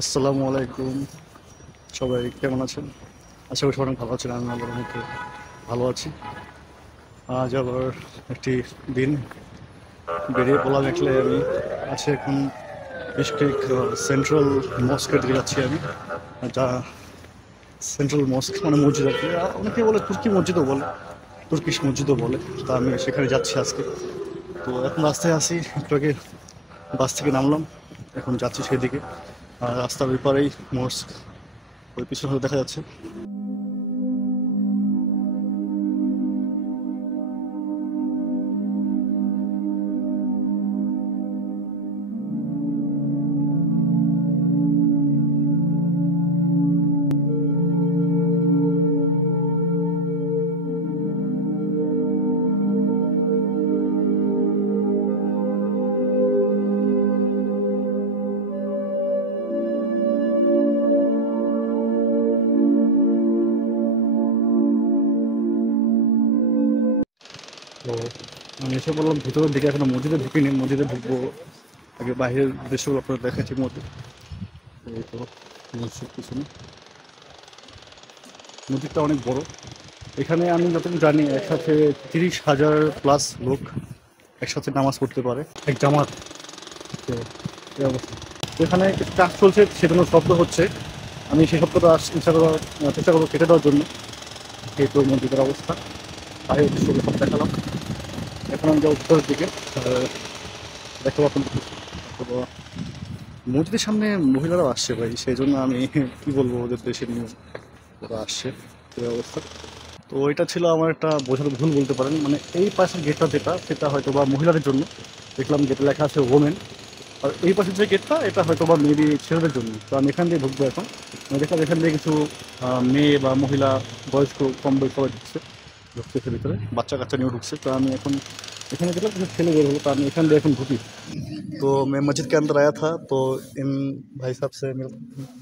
আসসালামু আলাইকুম। সবাই কেমন আছেন? আশা করি সবাই অনেক ভালো আছেন। আমি আল্লাহর রহমতে ভালো আছি। আজ আবার একটি দিন বেরিয়ে পড়লাম একলাই আমি। আছি এখন বিশকেক সেন্ট্রাল মস্কের দিকে যাচ্ছি আমি। যা সেন্ট্রাল মস্ক মানে মসজিদ আর কি। অনেকে বলে তুর্কি মসজিদও বলে, তুর্কিশ মসজিদও বলে। তা আমি সেখানে যাচ্ছি আজকে। তো এখন রাস্তায় আসি, একটু আগে বাস থেকে নামলাম, এখন যাচ্ছি সেদিকে। আর রাস্তার ওই পারেই মস্ক, ওই পিছনে হয়তো দেখা যাচ্ছে। তো আমি এসে বললাম ভিতরের দিকে, এখনো মসজিদে ঢুকিনি, মসজিদে ঢুকবো। আগে বাইরের দৃশ্যগুলো আপনারা দেখা ঠিক মতো। এই তো মসজিদ পিছনে, মসজিদটা অনেক বড়। এখানে আমি যতটুকু জানি একসাথে 30,000 প্লাস লোক একসাথে নামাজ পড়তে পারে, এক জামাত। তো এই অবস্থা। তো এখানে কিছু কাজ চলছে, সেজন্য শব্দ হচ্ছে। আমি সেই শব্দটা চেষ্টা করবো কেটে দেওয়ার জন্য। এই তো মসজিদের অবস্থা, বাইরের দৃশ্যগুলো সব দেখালাম। এখন আমি যাবো ভিতরের দিকে। দেখো এখন মসজিদের সামনে মহিলারাও আসছে ভাই, সেই জন্য আমি কি বলবো, ওদের দেশে নিয়ে ওরা আসছে। এই অবস্থা। তো এটা ছিল আমার একটা বোঝার ভুল বলতে পারেন। মানে এই পাশের গেটটা যেটা, সেটা হয়তো বা মহিলাদের জন্য। দেখলাম গেটে লেখা আছে ওমেন। আর এই পাশের যে গেটটা, এটা হয়তো বা মেবি ছেলেদের জন্য। তো আমি এখান দিয়ে ঢুকবো এখন। আমি দেখলাম এখান দিয়ে কিছু মেয়ে বা মহিলা, বয়স্ক, কম বয়স সবাই ঢুকছে ভিতরে, বাচ্চা কাচ্চা নিয়েও ঢুকছে। তো আমি এখন এখানে দেখলাম কিছু ছেলে বের হলো, তো আমি এখান দিয়ে এখন ढुकी। तो मैं मस्जिद के अंदर आया था, तो इन भाई साहब से मिल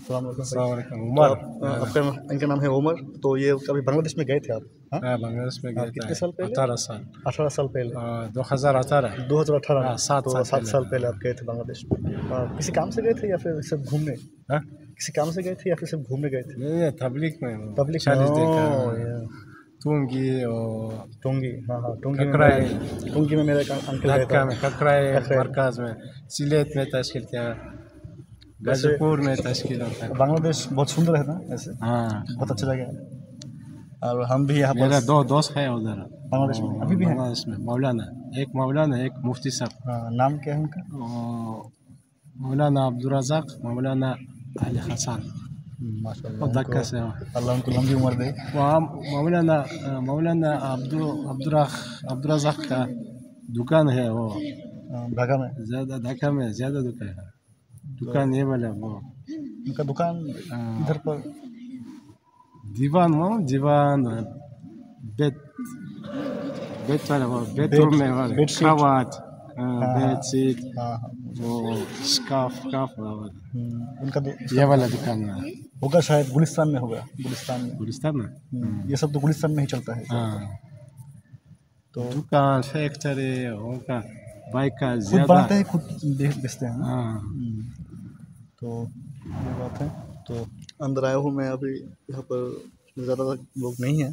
सलाम वालेकुम भाई। अस्सलाम वालेकुम तो उमर। आप आपका इनका नाम है उमर। तो ये कभी बांग्लादेश में गए थे आप? हाँ, हाँ बांग्लादेश में गया था कितने साल पहले? 18 साल। 18 साल पहले। 2018। 2018 हाँ में। सात तो साल 7 साल पहले। पहले आप गए थे बांग्लादेश में। किसी काम से गए थे या फिर सिर्फ घूमने? हाँ किसी काम से गए थे या फिर सिर्फ घूमने गए थे? नहीं तबलीग में पब्लिक में। चालीस देखा। ये टूंगी और टोंगी, हाँ हाँ, टोंगी में मेरे, ककराई। टोंगी में मेरा एक अंकल गया था। ढक्का में ककराई ककराई। मरकज में। सिलेट में तश्कील किया। वैसे गाजीपुर में तश्कील होता है। बांग्लादेश बहुत सुंदर है ना वैसे, हाँ बहुत अच्छा जगह है। और हम भी यहाँ पर मेरा दो दोस्त है उधर। बांग्लादेश में अभी भी हैं। बांग्लादेश में मौलाना एक मुफ्ती साहब। हाँ, नाम क्या है उनका? मौलाना अब्दुल रज़ाक मौलाना अली हसन। माशाल्लाह, और उनको धक्का से अल्लाह उनको लंबी उम्र दे। वहाँ मौलाना अब्दुल रज़ाक का दुकान है वो। ढाका में। ज़्यादा ढाका में ज़्यादा दुकान है। तो दुकान ये वाला वो उनका दुकान अ, इधर पर। दीवान बेड बेड वाला वो बेड, बेडरूम में वाला बेडशीट। खवात। हाँ बेड हाँ सीट हाँ हाँ। वो स्काफ उनका ये उसका वाला दुकान है। होगा शायद गुलिस्तान में, होगा गुलिस्तान में। गुलिस्तान में। ये सब तो गुलिस्तान में ही चलता है हाँ ज़्यादातर। तो दुकान फैक्ट्री होगा बाइक का खुद ज़्यादा। बनाते हैं, खुद बेचते हैं ना। हाँ तो ये बात है। तो अंदर आया हूँ मैं अभी। यहाँ पर ज़्यादा लोग नहीं हैं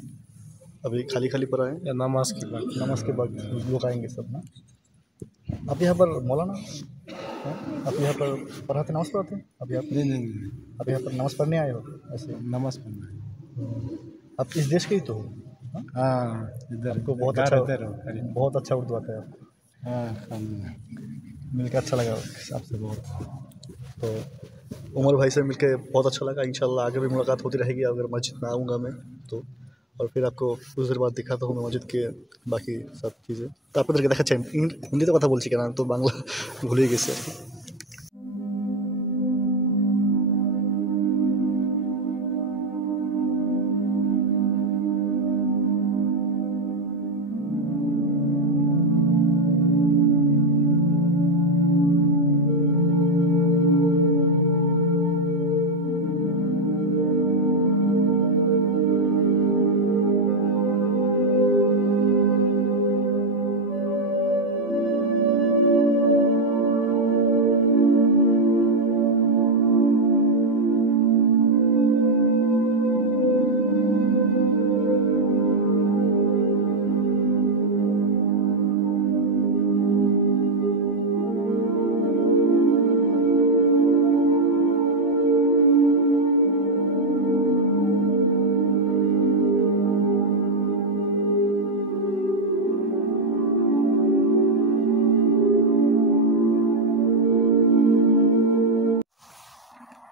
अभी, खाली खाली पर आए हैं। ये नमाज के बाद। नमाज के बाद लोग आएंगे सब ना। आप यहाँ पर मौलाना हैं? आप यहाँ पर पढ़ाते, नमाज पढ़ाते हैं अभी आप? नहीं आप यहाँ पर नमाज पढ़ने आए हो ऐसे? नमाज पढ़ना है। आप इस देश के ही तो हो? हाँ? हाँ इधर आपको घर इधर हो करीब। बहुत अच्छा उर्दू आता है आपको। हाँ मिलकर अच्छा लगा आपसे बहुत। तो उमर भाई से मिलके बहुत अच्छा लगा। इंशाल्लाह आगे भी मुलाकात होती रहेगी अगर मस्जिद में आऊँगा मैं तो। और फिर आपको कुछ देर बाद दिखाता हूँ मैं मस्जिद के बाकी सब चीज़ें। तो আপনাদেরকে দেখাচ্ছি। হিন্দিতে কথা বলছি কেন, আমি তো বাংলা ভুলেই গেছি আর কি।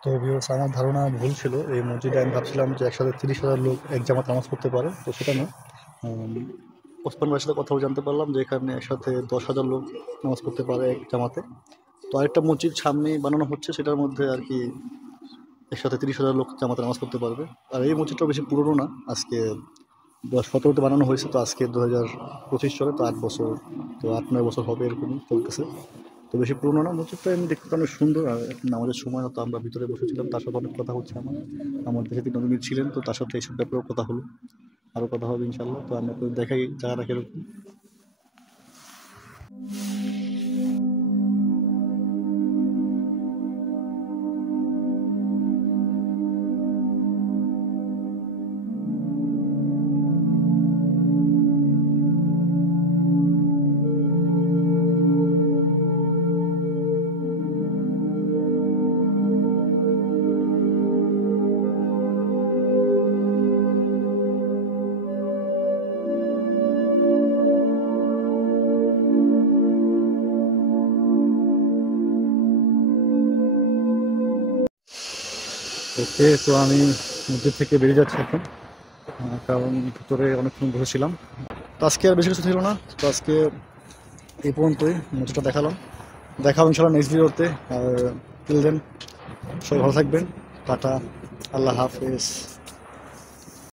তো ভিউয়ার্স, আমার ধারণা ভুল ছিল। এই মসজিদে আমি ভাবছিলাম যে একসাথে 30,000 লোক এক জামাত নামাজ পড়তে পারে, তো সেটা না। ওসমান ভাইয়ের সাথে কথাও জানতে পারলাম যে এখানে একসাথে 10,000 লোক নামাজ পড়তে পারে এক জামাতে। তো আরেকটা মসজিদ সামনেই বানানো হচ্ছে, সেটার মধ্যে আর কি একসাথে 30,000 লোক জামাতে নামাজ পড়তে পারবে। আর এই মসজিদটা বেশি পুরনো না, আজকে 2017-তে বানানো হয়েছে, তো আজকে 2025 চলে, তো 8 বছর, তো 8-9 বছর হবে এরকমই চলতেছে। তো বেশি পুরনো না মসজিদটা, এমনি দেখতে তো অনেক সুন্দর। আর এখন নামাজের সময় তো আমরা ভিতরে বসেছিলাম, তার সাথে অনেক কথা হচ্ছে আমার দেশে 3 নবী ছিলেন, তো তার সাথে এইসব ব্যাপারেও কথা হলো, আরও কথা হবে ইনশাল্লাহ। তো আমরা তো দেখাই জায়গাটা কিরকম। ওকে, তো আমি মসজিদ থেকে বেরিয়ে যাচ্ছি এখন, কারণ ভিতরে অনেকক্ষণ বসেছিলাম। তো আজকে আর বেশি কিছু ছিল না, তো আজকে এই পর্যন্তই মসজিদটা দেখালাম। দেখা হবে ইনশাল্লাহ নেক্সট ভিডিওতে। আর টিল দেন সবাই ভালো থাকবেন। টাটা, আল্লাহ হাফেজ।